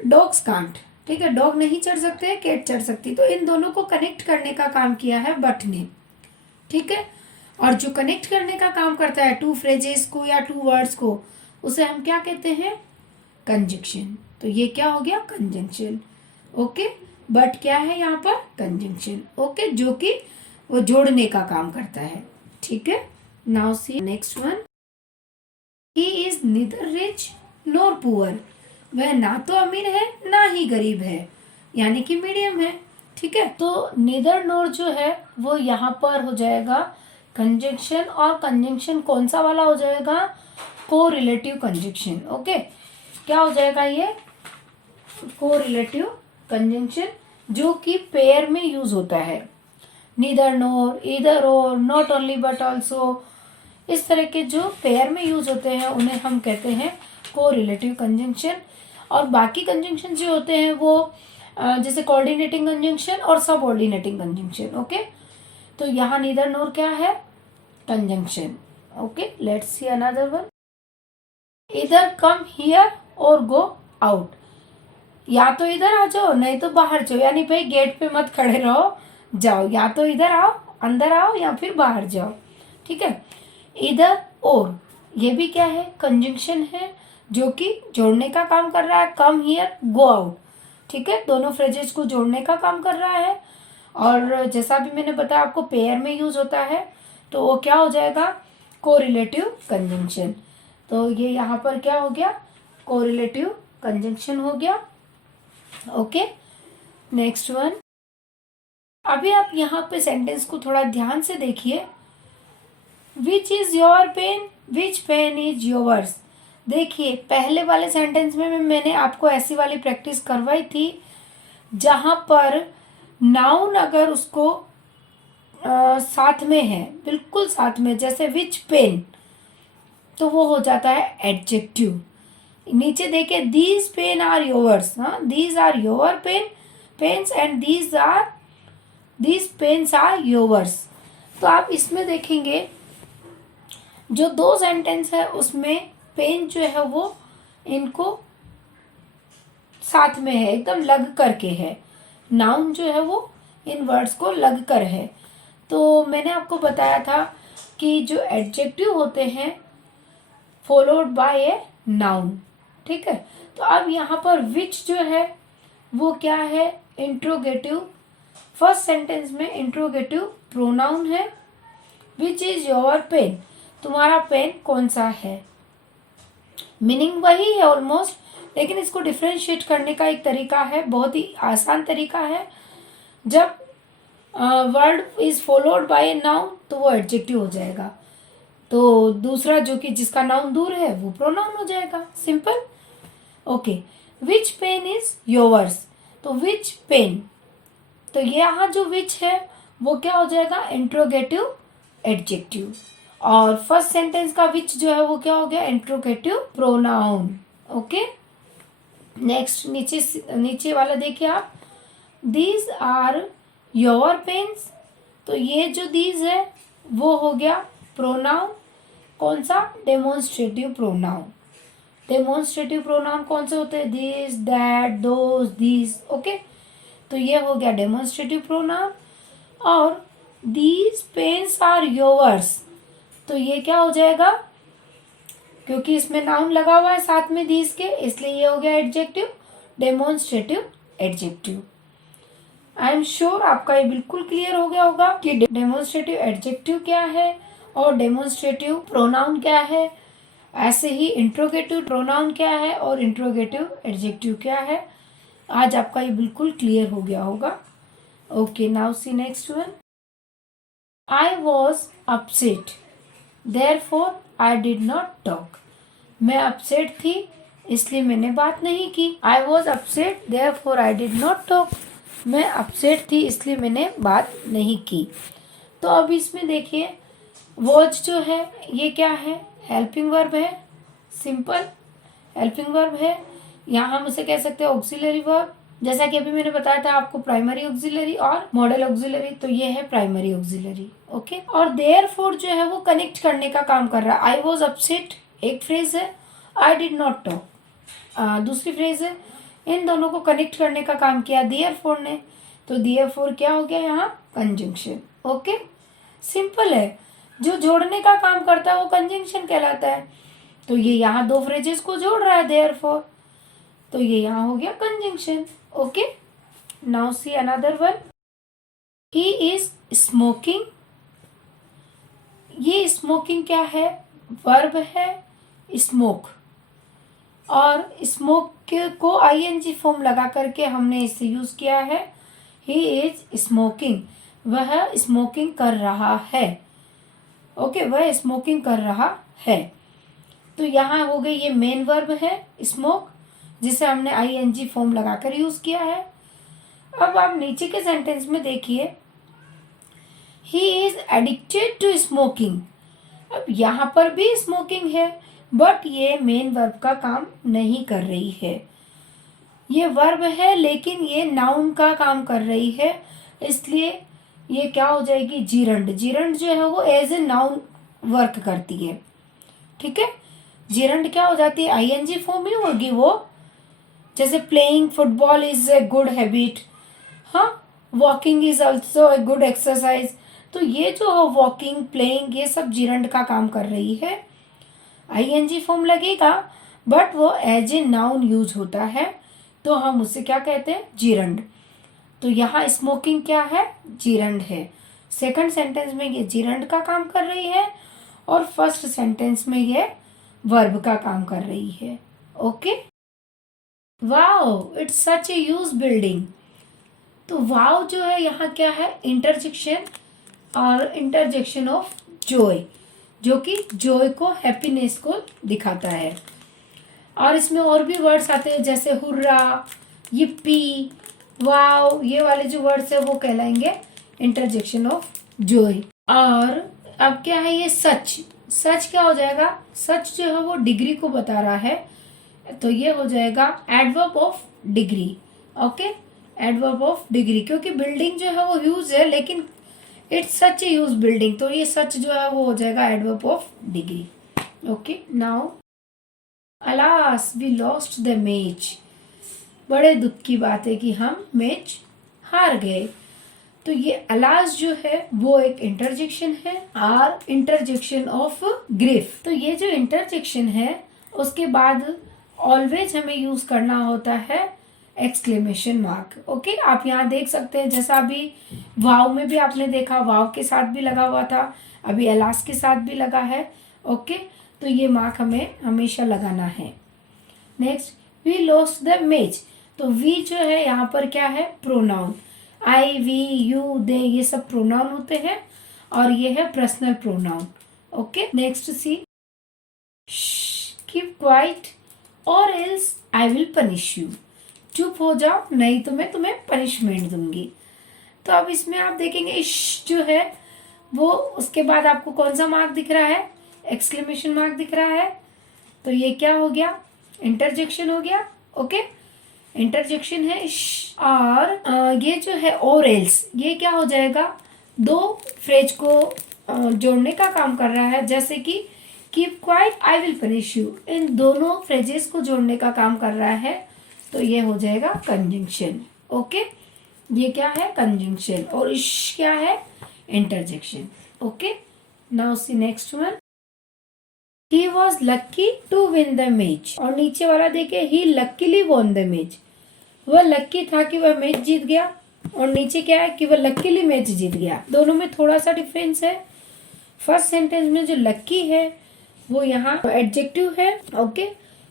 डॉग्स कांट, ठीक है, डॉग नहीं चढ़ सकते, कैट चढ़ सकती। तो इन दोनों को कनेक्ट करने का काम किया है बट ने। ठीक है, और जो कनेक्ट करने का काम करता है टू फ्रेजेस को या टू वर्ड्स को, उसे हम क्या कहते हैं? कंजंक्शन। तो ये क्या हो गया? कंजंक्शन। ओके, बट क्या है यहाँ पर? कंजंक्शन। ओके, जो कि वो जोड़ने का काम करता है। ठीक है, now see next one. He is neither rich nor poor. वह ना तो अमीर है ना ही गरीब है, यानी कि मीडियम है। ठीक है, तो नीदर नॉर जो है वो यहाँ पर हो जाएगा कंजंक्शन, और कंजंक्शन कौन सा वाला हो जाएगा? Correlative conjunction. ओके, क्या हो जाएगा ये? कोरिलेटिव कंजंक्शन, जो कि पेयर में यूज होता है। नीदर नोर, ईदर और, नॉट ओनली बट ऑल्सो, इस तरह के जो पेयर में यूज होते हैं उन्हें हम कहते हैं कोरिलेटिव कंजंक्शन। और बाकी कंजंक्शन जो होते हैं वो जैसे कोऑर्डिनेटिंग कंजंक्शन और सबऑर्डिनेटिंग कंजंक्शन। ओके, तो यहाँ नीदर नोर क्या है? Conjunction. Okay, let's see another one. इधर कम हियर और गो आउट। या तो इधर आ जाओ नहीं तो बाहर जाओ, यानी भाई गेट पे मत खड़े रहो, जाओ, या तो इधर आओ, अंदर आओ, या फिर बाहर जाओ। ठीक है, इधर और, ये भी क्या है? कंजंक्शन है, जो कि जोड़ने का काम कर रहा है। कम हियर गो आउट, ठीक है, दोनों फ्रेजेस को जोड़ने का काम कर रहा है। और जैसा भी मैंने बताया आपको, पेयर में यूज होता है, तो वो क्या हो जाएगा? Correlative conjunction. तो ये यहाँ पर क्या हो गया? कोरिलेटिव कंजंक्शन हो गया। Okay, next one. अभी आप यहाँ पे सेंटेंस को थोड़ा ध्यान से देखिए। Which is your pen, which pen is yours. देखिए, पहले वाले सेंटेंस में मैंने आपको ऐसी वाली प्रैक्टिस करवाई थी जहां पर नाउन अगर उसको साथ में है, बिल्कुल साथ में, जैसे विच पेन, तो वो हो जाता है एडजेक्टिव। नीचे देखिए, दीज पेन आर योवर्स। हाँ, these are your pens and these pens are yours. तो आप इसमें देखेंगे जो दो सेंटेंस है उसमें पेन जो है वो इनको साथ में है, एकदम लग करके है। नाउन जो है वो इन वर्ड्स को लग कर है। तो मैंने आपको बताया था कि जो एडजेक्टिव होते हैं फॉलोड बाय ए नाउन। ठीक है, तो अब यहाँ पर विच जो है वो क्या है? इंट्रोगेटिव। फर्स्ट सेंटेंस में इंट्रोगेटिव प्रोनाउन है। विच इज योर पेन, तुम्हारा पेन कौन सा है। मीनिंग वही है ऑलमोस्ट, लेकिन इसको डिफ्रेंशिएट करने का एक तरीका है, बहुत ही आसान तरीका है। जब word is followed by a noun तो वो एडजेक्टिव हो जाएगा, तो दूसरा जो कि जिसका नाउन दूर है वो प्रोनाउन हो जाएगा। Simple. Okay, which pen is yours, तो विच पेन, तो यहाँ जो विच है वो क्या हो जाएगा? Interrogative adjective. और फर्स्ट सेंटेंस का विच जो है वो क्या हो गया? Interrogative pronoun. ओके, नेक्स्ट नीचे वाला देखिए आप। दीज आर योर पेन्स, तो ये जो दीज है वो हो गया प्रोनाउन। कौन सा? Demonstrative pronoun. डेमोन्स्ट्रेटिव प्रोनाउन कौन से होते हैं? This, that, those, these. Okay, तो ये हो गया डेमोन्स्ट्रेटिव प्रोनाउन। और दीज पेन्स आर योवर्स, तो ये क्या हो जाएगा? क्योंकि इसमें नाउन लगा हुआ है साथ में दीज के, इसलिए ये हो गया adjective, demonstrative adjective. I am sure आपका ये बिल्कुल क्लियर हो गया होगा कि डेमोन्स्ट्रेटिव एडजेक्टिव क्या है और डेमोन्स्ट्रेटिव प्रोनाउन क्या है। ऐसे ही इंट्रोगेटिव प्रोनाउन क्या है और इंट्रोगेटिव एडजेक्टिव क्या है। आज आपका ये बिल्कुल क्लियर हो गया होगा। Okay, now see next one. I was upset therefore I did not talk. मैं अपसेट थी इसलिए मैंने बात नहीं की। I was upset therefore I did not talk. मैं अपसेट थी इसलिए मैंने बात नहीं की। तो अब इसमें देखिए, वॉज जो है ये क्या है? हेल्पिंग वर्ब है, सिंपल हेल्पिंग वर्ब है। यहाँ हम उसे कह सकते हैं ऑक्सिलरी वर्ब, जैसा कि अभी मैंने बताया था आपको प्राइमरी ऑक्सिलरी और मॉडल ऑक्सिलरी, तो ये है प्राइमरी ऑक्सिलरी। ओके, और देयरफॉर जो है वो कनेक्ट करने का काम कर रहा है। आई वॉज अपसेट एक फ्रेज है, आई डिड नॉट टॉक दूसरी फ्रेज है। इन दोनों को कनेक्ट करने का काम किया देयरफॉर ने, तो देयरफॉर क्या हो गया यहाँ, कंजंक्शन। ओके, सिंपल है, जो जोड़ने का काम करता है वो कंजंक्शन कहलाता है। तो ये यहाँ दो फ्रेजेस को जोड़ रहा है देयरफॉर, तो ये यहाँ हो गया conjunction. Okay, now see another one, he is smoking. ये स्मोकिंग क्या है, वर्ब है स्मोक, और स्मोक को आईएनजी फॉर्म लगा करके हमने इसे यूज किया है। ही इज स्मोकिंग, वह स्मोकिंग कर रहा है। ओके, वह स्मोकिंग कर रहा है। तो यहाँ हो गई, ये मेन वर्ब है स्मोक, जिसे हमने आईएनजी फॉर्म लगाकर यूज किया है। अब आप नीचे के सेंटेंस में देखिए, he is addicted to smoking. अब यहाँ पर भी स्मोकिंग है, बट ये मेन वर्ब का काम नहीं कर रही है। ये वर्ब है लेकिन ये नाउन का काम कर रही है, इसलिए ये क्या हो जाएगी, जीरंड। जीरंड जो है वो एज ए नाउन वर्क करती है। ठीक है, जीरंड क्या हो जाती है, आईएनजी फॉर्म ही होगी वो। जैसे playing football is a good habit, हाँ, walking is also a good exercise. तो ये जो है वॉकिंग, प्लेइंग, ये सब जीरंड का काम कर रही है। आईएनजी फॉर्म लगेगा बट वो एज ए नाउन यूज होता है, तो हम उसे क्या कहते हैं, जीरंड। तो यहाँ स्मोकिंग क्या है, जीरंड है। सेकंड सेंटेंस में ये जीरंड का काम कर रही है, और फर्स्ट सेंटेंस में ये वर्ब का काम कर रही है। Okay, wow it's such A use building. तो वाओ जो है यहाँ क्या है, इंटरजेक्शन, और इंटरजेक्शन ऑफ जॉय, जो कि जॉय को, हैप्पीनेस को दिखाता है। और इसमें और भी वर्ड्स आते हैं, जैसे हुर्रा, yippee, वाओ, ये वाले जो वर्ड्स है वो कहलाएंगे इंटरजेक्शन ऑफ जॉय। और अब क्या है, ये सच। सच क्या हो जाएगा, सच जो है वो डिग्री को बता रहा है, तो ये हो जाएगा adverb of degree. Okay, adverb of degree, क्योंकि बिल्डिंग जो है वो ह्यूज है लेकिन it's such a huge building, तो ये सच जो है वो हो जाएगा adverb of degree. Okay, now alas we lost the match. बड़े दुख की बात है कि हम मैच हार गए। तो ये अलास जो है वो एक इंटरजेक्शन है, आर इंटरजेक्शन ऑफ ग्रीफ। तो ये जो इंटरजेक्शन है उसके बाद ऑलवेज हमें यूज करना होता है एक्सक्लेमेशन मार्क। ओके, आप यहाँ देख सकते हैं, जैसा अभी वाव में भी आपने देखा, वाव के साथ भी लगा हुआ था, अभी अलास के साथ भी लगा है। ओके, तो ये मार्क हमें हमेशा लगाना है। Next, we lost the match. तो वी जो है यहाँ पर क्या है, pronoun. I, we, you, they, ये सब प्रोनाउन होते हैं, और ये है personal pronoun. Okay, next see, keep quiet और else I will punish you. चुप हो जाओ नहीं तो मैं तुम्हें पनिशमेंट दूंगी। तो अब इसमें आप देखेंगे इश जो है वो, उसके बाद आपको कौन सा मार्क दिख रहा है, एक्सक्लेमेशन मार्क दिख रहा है। तो ये क्या हो गया, इंटरजेक्शन हो गया। ओके, इंटरजेक्शन है इश। और ये जो है और एल्स, ये क्या हो जाएगा, दो फ्रेज को जोड़ने का काम कर रहा है, जैसे कि keep quiet I will punish you, इन दोनों फ्रेजेस को जोड़ने का काम कर रहा है, तो ये हो जाएगा कंजंक्शन। ओके, ये क्या है, कंजंक्शन, और इश क्या है, interjection. Okay, now see next one, he was lucky to win the match. और नीचे वाला देखिए, he luckily won the match, वह लक्की था कि वह मैच जीत गया, और नीचे क्या है कि वह लक्कीली मैच जीत गया। दोनों में थोड़ा सा डिफरेंस है। फर्स्ट सेंटेंस में जो लक्की है वो यहाँ एडजेक्टिव है। ओके,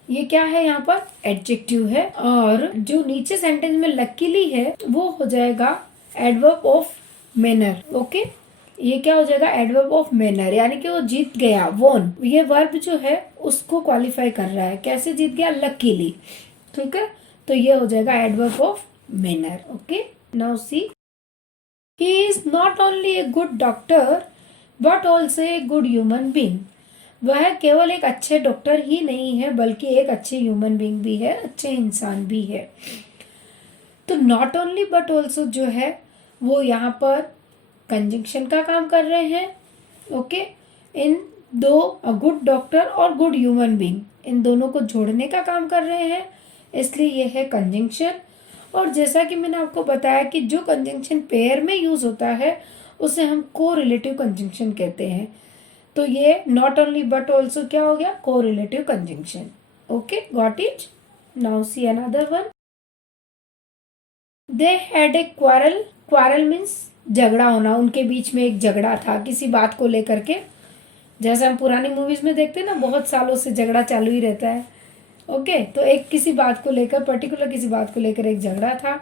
ये क्या है, यहाँ पर एडजेक्टिव है, और जो नीचे सेंटेंस में लकीली है वो हो जाएगा एडवर्ब ऑफ मैनर। ओके, ये क्या हो जाएगा, एडवर्ब ऑफ मैनर, यानी कि वो जीत गया, वोन। ये वर्ब जो है उसको क्वालिफाई कर रहा है, कैसे जीत गया, लकीली। ठीक है, तो ये हो जाएगा adverb of manner. Okay, now C, he is not only a good doctor but also a good human being. वह केवल एक अच्छे डॉक्टर ही नहीं है बल्कि एक अच्छे ह्यूमन बीइंग भी है, अच्छे इंसान भी है। तो नॉट ओनली बट ऑल्सो जो है वो यहाँ पर कंजंक्शन का काम कर रहे हैं। ओके, इन दो गुड डॉक्टर और गुड ह्यूमन बीइंग, इन दोनों को जोड़ने का काम कर रहे हैं, इसलिए ये है कंजंक्शन। और जैसा कि मैंने आपको बताया कि जो कंजंक्शन पेयर में यूज होता है उसे हम कोरिलेटिव कंजंक्शन कहते हैं। तो ये नॉट ओनली बट ऑल्सो क्या हो गया, correlative conjunction. Okay, got it. Now see another one. They had a quarrel. Quarrel means झगड़ा होना, उनके बीच में एक झगड़ा था किसी बात को लेकर के। जैसे हम पुरानी मूवीज में देखते हैं ना, बहुत सालों से झगड़ा चालू ही रहता है। ओके, तो एक किसी बात को लेकर, पर्टिकुलर किसी बात को लेकर एक झगड़ा था।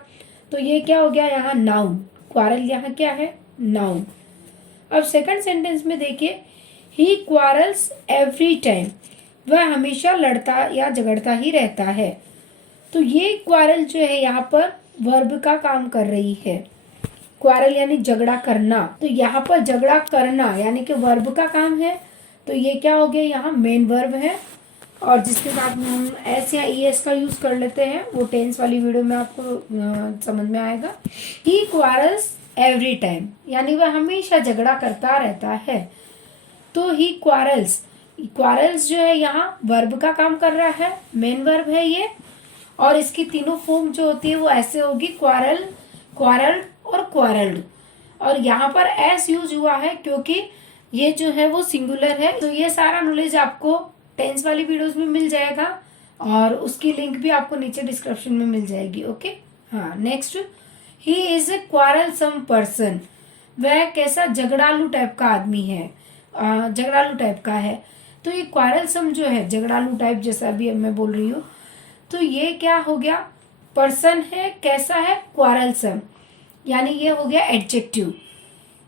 तो ये क्या हो गया यहाँ, नाउन। क्वारल यहाँ क्या है, नाउन। अब सेकंड सेंटेंस में देखिए, ही क्वारल्स एवरी टाइम। वह हमेशा लड़ता या झगड़ता ही रहता है। तो ये क्वारल जो है यहाँ पर वर्ब का काम कर रही है। क्वारल यानी झगड़ा करना, तो यहाँ पर झगड़ा करना यानी कि वर्ब का काम है। तो ये क्या हो गया, यहाँ मेन वर्ब है। और जिसके साथ हम एस या ई एस का यूज कर लेते हैं, वो टेंस वाली वीडियो में आपको समझ में आएगा। ही क्वारल्स एवरी टाइम यानी वह हमेशा झगड़ा करता रहता है। तो ही क्वारल्स, क्वारल्स जो है यहाँ वर्ब का काम कर रहा है, मेन वर्ब है ये। और इसकी तीनों फॉर्म जो होती है वो ऐसे होगी, क्वारल, क्वारल्ड और क्वारल्ड। और यहाँ पर एस यूज हुआ है क्योंकि ये जो है वो सिंगुलर है। तो ये सारा नॉलेज आपको टेंस वाली वीडियोस में मिल जाएगा और उसकी लिंक भी आपको नीचे डिस्क्रिप्शन में मिल जाएगी। ओके, हाँ, next. He is a quarrelsome person. वह कैसा, झगड़ालू टाइप का आदमी है, झगड़ालू टाइप का है। तो ये क्वारलसम जो है, झगड़ालू टाइप जैसा भी मैं बोल रही हूँ, तो ये क्या हो गया, पर्सन है, कैसा है, क्वारलसम। यानी ये हो गया एडजेक्टिव,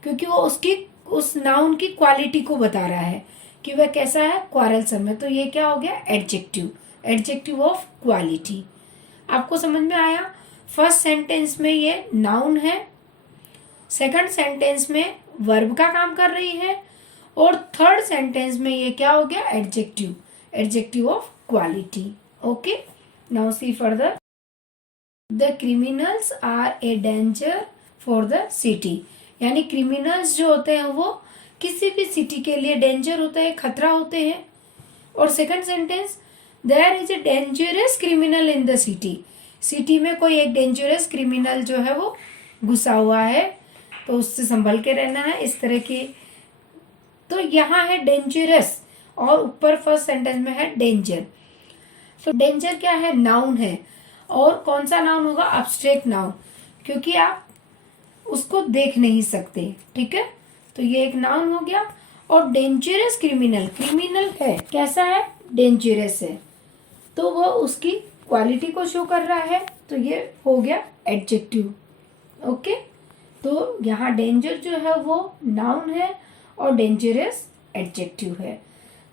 क्योंकि वो उसकी उस नाउन की क्वालिटी को बता रहा है कि वह कैसा है, क्वारलसम है। तो ये क्या हो गया, एडजेक्टिव, एडजेक्टिव ऑफ क्वालिटी। आपको समझ में आया। फर्स्ट सेंटेंस में ये नाउन है, सेकंड सेंटेंस में वर्ब का काम कर रही है, और थर्ड सेंटेंस में ये क्या हो गया, adjective, adjective of quality. Okay, now see further. The criminals are a danger for the city. यानी क्रिमिनल्स जो होते हैं वो किसी भी सिटी के लिए डेंजर होते हैं, खतरा होते हैं। और second sentence, there is a dangerous criminal in the city. City में कोई एक डेंजरस क्रिमिनल जो है वो घुसा हुआ है, तो उससे संभल के रहना है, इस तरह की। तो यहाँ है डेंजरस और ऊपर फर्स्ट सेंटेंस में है डेंजर। तो डेंजर क्या है, नाउन है। और कौन सा नाउन होगा, एब्स्ट्रैक्ट नाउन, क्योंकि आप उसको देख नहीं सकते। ठीक है, तो ये एक नाउन हो गया। और डेंजरस क्रिमिनल, क्रिमिनल है, कैसा है, डेंजरस है, तो वो उसकी क्वालिटी को शो कर रहा है। तो ये हो गया एडजेक्टिव। ओके, तो यहाँ डेंजर जो है वो नाउन है और डेंजरस एडजेक्टिव है।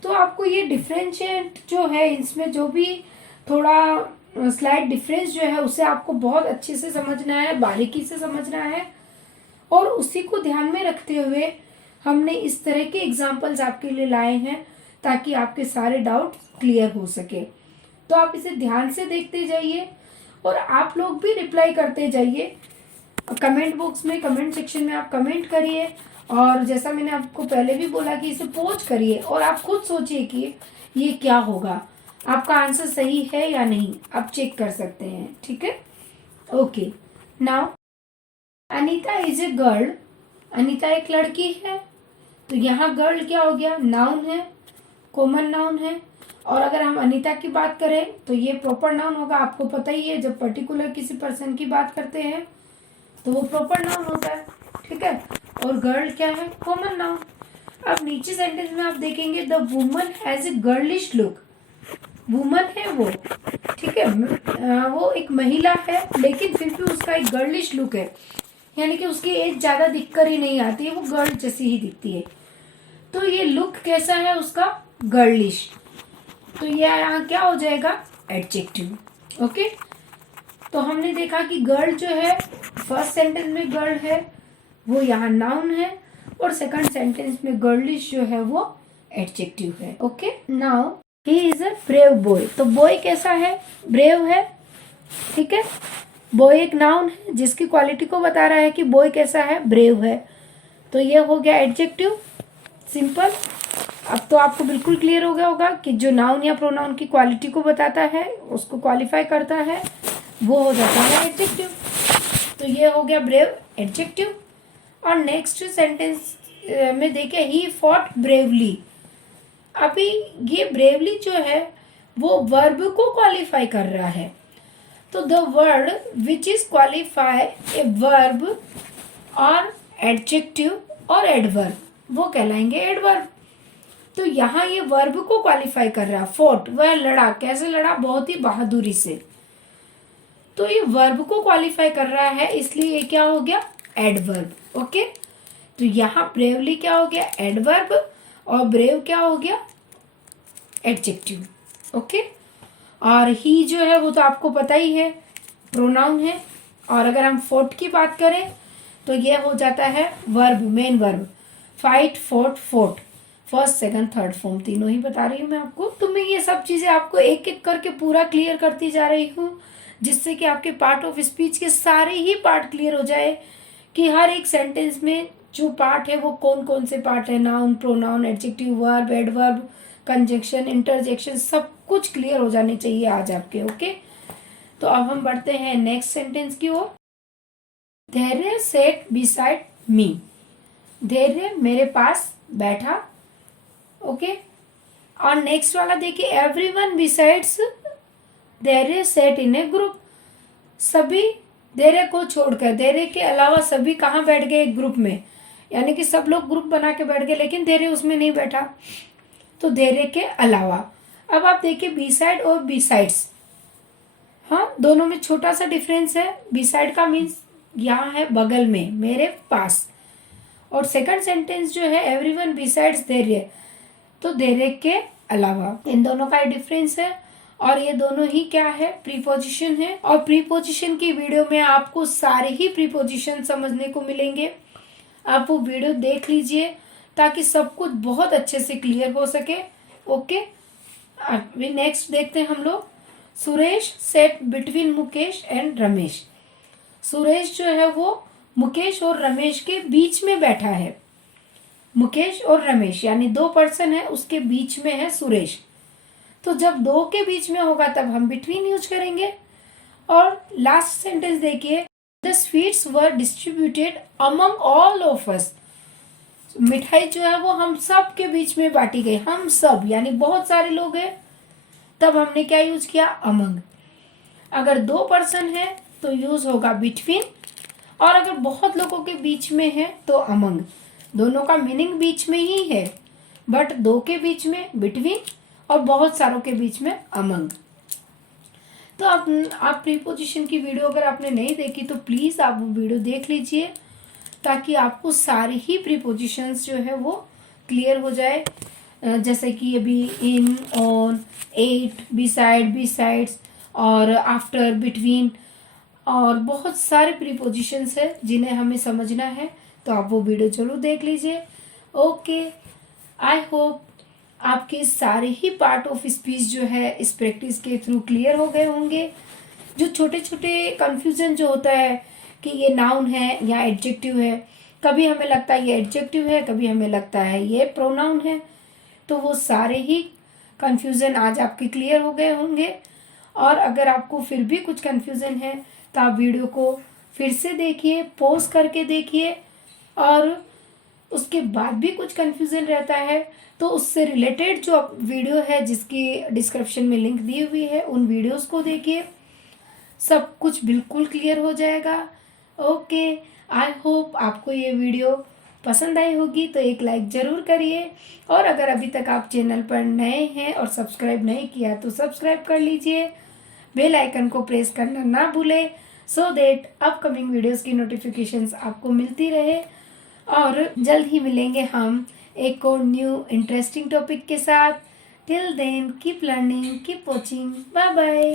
तो आपको ये डिफरेंशिएट जो है, इसमें जो भी थोड़ा स्लाइड डिफरेंस जो है उसे आपको बहुत अच्छे से समझना है, बारीकी से समझना है। और उसी को ध्यान में रखते हुए हमने इस तरह के एग्जाम्पल्स आपके लिए लाए हैं ताकि आपके सारे डाउट क्लियर हो सके। तो आप इसे ध्यान से देखते जाइए और आप लोग भी रिप्लाई करते जाइए। कमेंट बॉक्स में, कमेंट सेक्शन में आप कमेंट करिए। और जैसा मैंने आपको पहले भी बोला कि इसे पोच करिए और आप खुद सोचिए कि ये क्या होगा, आपका आंसर सही है या नहीं, आप चेक कर सकते हैं। ठीक है, okay. Now Anita is a girl. Anita एक लड़की है। तो यहाँ गर्ल क्या हो गया, नाउन है, कॉमन नाउन है। और अगर हम अनीता की बात करें तो ये प्रॉपर नाउन होगा। आपको पता ही है, जब पर्टिकुलर किसी पर्सन की बात करते हैं तो वो प्रॉपर नाउन होता है। ठीक है, और गर्ल क्या है, कॉमन नाउन। अब नीचे सेंटेंस में आप देखेंगे, the woman has a girlish look. Woman है वो, ठीक है, वो एक महिला है, लेकिन फिर भी उसका एक गर्लिश लुक है, यानी कि उसकी एज ज्यादा दिखकर ही नहीं आती है, वो गर्ल जैसी ही दिखती है। तो ये लुक कैसा है उसका, गर्लिश। तो ये यहाँ क्या हो जाएगा, एडजेक्टिव। ओके, तो हमने देखा कि गर्ल जो है फर्स्ट सेंटेंस में गर्ल है वो यहाँ नाउन है, और सेकंड सेंटेंस में गर्लिश जो है वो एडजेक्टिव है। Okay, now he is a brave boy. तो बॉय कैसा है, ब्रेव है। ठीक है, बॉय एक नाउन है जिसकी क्वालिटी को बता रहा है कि बॉय कैसा है, ब्रेव है। तो ये हो गया एडजेक्टिव, सिंपल। अब तो आपको बिल्कुल क्लियर हो गया होगा कि जो नाउन या प्रोनाउन की क्वालिटी को बताता है, उसको क्वालिफाई करता है, वो हो जाता है एडजेक्टिव। तो ये हो गया ब्रेव एडजेक्टिव। और नेक्स्ट सेंटेंस में देखिए, ही फॉट ब्रेवली। अभी ये ब्रेवली जो है वो वर्ब को क्वालिफाई कर रहा है। तो the word which is qualify a verb और एडजेक्टिव और एडवर्ब, वो कहलाएंगे एडवर्ब। तो यहाँ ये वर्ब को क्वालिफाई कर रहा है। फोर्ट, वह लड़ा, कैसे लड़ा? बहुत ही बहादुरी से। तो ये वर्ब को क्वालिफाई कर रहा है, इसलिए ये क्या हो गया? एडवर्ब। ओके, तो यहाँ ब्रेवली क्या हो गया? एडवर्ब, और ब्रेव क्या हो गया? एडजेक्टिव। ओके, और ही जो है वो तो आपको पता ही है, प्रोनाउन है। और अगर हम फोर्ट की बात करें तो ये हो जाता है verb, main verb. Fight, fort, fort, first second third form तीनों ही बता रही हूँ मैं आपको। तो मैं ये सब चीज़ें आपको एक एक करके पूरा क्लियर करती जा रही हूँ, जिससे कि आपके पार्ट ऑफ स्पीच के सारे ही पार्ट क्लियर हो जाए कि हर एक सेंटेंस में जो पार्ट है वो कौन कौन से पार्ट है। Noun, pronoun, adjective, verb, adverb, conjunction, interjection, सब कुछ क्लियर हो जाने चाहिए आज आपके। ओके, तो अब हम बढ़ते हैं नेक्स्ट सेंटेंस की ओर। धैर्य सेट बिसाइड मी। धैर्य मेरे पास बैठा। ओके, और नेक्स्ट वाला देखिए, एवरीवन बिसाइड्स धैर्य सेट इन ए ग्रुप। सभी धैर्य को छोड़कर, धैर्य के अलावा सभी कहाँ बैठ गए? एक ग्रुप में, यानी कि सब लोग ग्रुप बना के बैठ गए, लेकिन धैर्य उसमें नहीं बैठा। तो धैर्य के अलावा। अब आप देखिए बिसाइड और बिसाइड्स, हाँ दोनों में छोटा सा डिफरेंस है। बिसाइड का मीन्स यहाँ है बगल में, मेरे पास। और सेकंड सेंटेंस जो है एवरीवन बिसाइड्स धैर्य, तो धैर्य के अलावा। इन दोनों का डिफरेंस है, और ये दोनों ही क्या है? प्रीपोजिशन है। और प्रीपोजिशन की वीडियो में आपको सारे ही प्रीपोजिशन समझने को मिलेंगे। आप वो वीडियो देख लीजिए ताकि सब कुछ बहुत अच्छे से क्लियर हो सके। ओके, अभी नेक्स्ट देखते हैं हम लोग। Suresh set between Mukesh and Ramesh. Suresh जो है वो मुकेश और रमेश के बीच में बैठा है। मुकेश और रमेश यानी दो पर्सन है, उसके बीच में है सुरेश। तो जब दो के बीच में होगा तब हम बिटवीन यूज करेंगे। और लास्ट सेंटेंस देखिए, the sweets were distributed among all of us. मिठाई जो है वो हम सब के बीच में बांटी गई। हम सब यानी बहुत सारे लोग हैं, तब हमने क्या यूज किया? अमंग। अगर दो पर्सन है तो यूज होगा बिटवीन, और अगर बहुत लोगों के बीच में है तो अमंग। दोनों का मीनिंग बीच में ही है, बट दो के बीच में बिटवीन और बहुत सारों के बीच में अमंग। तो आप प्रीपोजिशन की वीडियो अगर आपने नहीं देखी तो प्लीज़ आप वो वीडियो देख लीजिए, ताकि आपको सारी ही प्रीपोजिशंस जो है वो क्लियर हो जाए। जैसे कि अभी इन, ऑन, एट, बिसाइड, बिसाइड्स, और आफ्टर, बिटवीन, और बहुत सारे प्रीपोजिशंस है जिन्हें हमें समझना है। तो आप वो वीडियो जरूर देख लीजिए। ओके, आई होप आपके सारे ही पार्ट ऑफ स्पीच जो है इस प्रैक्टिस के थ्रू क्लियर हो गए होंगे। जो छोटे छोटे कन्फ्यूज़न जो होता है कि ये नाउन है या एडजेक्टिव है, कभी हमें लगता है ये एडजेक्टिव है, कभी हमें लगता है ये प्रोनाउन है, तो वो सारे ही कन्फ्यूज़न आज आपके क्लियर हो गए होंगे। और अगर आपको फिर भी कुछ कन्फ्यूज़न है तो आप वीडियो को फिर से देखिए, पॉज करके देखिए, और उसके बाद भी कुछ कन्फ्यूज़न रहता है तो उससे रिलेटेड जो वीडियो है जिसकी डिस्क्रिप्शन में लिंक दी हुई है, उन वीडियोस को देखिए, सब कुछ बिल्कुल क्लियर हो जाएगा। ओके, आई होप आपको ये वीडियो पसंद आई होगी, तो एक लाइक ज़रूर करिए। और अगर अभी तक आप चैनल पर नए हैं और सब्सक्राइब नहीं किया तो सब्सक्राइब कर लीजिए, बेल आइकन को प्रेस करना ना भूलें, सो दैट अपकमिंग वीडियोस की नोटिफिकेशंस आपको मिलती रहे। और जल्द ही मिलेंगे हम एक और न्यू इंटरेस्टिंग टॉपिक के साथ। Till then keep learning, keep watching, bye bye.